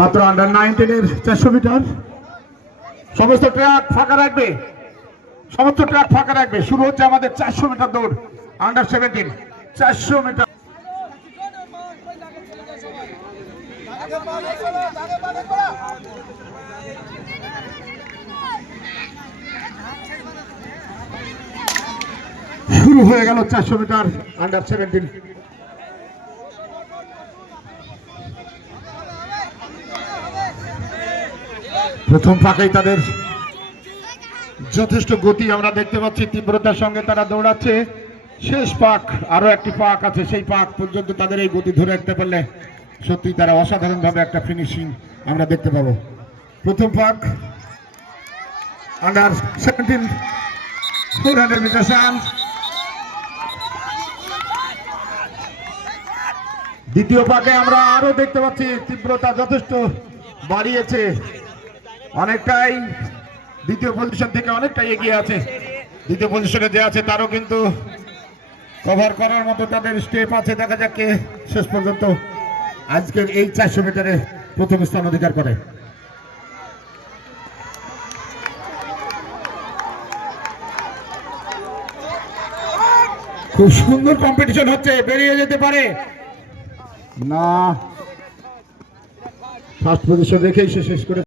মাত্র under 19-এর 400 metre. সমস্ত track ফাঁকা রাখবে, সমস্ত ট্র্যাক ফাঁকা রাখবে। শুরু হচ্ছে আমাদের 400 মিটার দৌড়, আন্ডার 17 400 মিটার। শুরু হয়ে গেল 400 মিটার আন্ডার 17। প্রথম পাকেই তাদের যথেষ্ট গতি আমরা দেখতে পাচ্ছি, তীব্রতার সঙ্গে তারা দৌড়াচ্ছে। শেষ পাক, আরো একটি পাক আছে, সেই পাক পর্যন্ত তাদের এই গতি ধরে রাখতে পারলে সত্যি তারা অসাধারণভাবে একটা ফিনিশিং আমরা দেখতে পাবো। প্রথম পাক আন্ডার 17 400 মিটার চান্স। দ্বিতীয় পাকে আমরা আরো দেখতে পাচ্ছি তীব্রতা যথেষ্ট বাড়িয়েছে, অনেকটাই দ্বিতীয় পজিশন থেকে অনেকটাই এগিয়ে আছে। দ্বিতীয় পজিশনে যে আছে তারও কিন্তু কভার করার মতো তাদের স্টেপ আছে। দেখা যাক কে শেষ পর্যন্ত আজকের এই 400 মিটারে প্রথম স্থান অধিকার করে। খুব সুন্দর কম্পিটিশন হচ্ছে, বেরিয়ে যেতে পারে না, ফার্স্ট পজিশন রেখেই সে শেষ করে।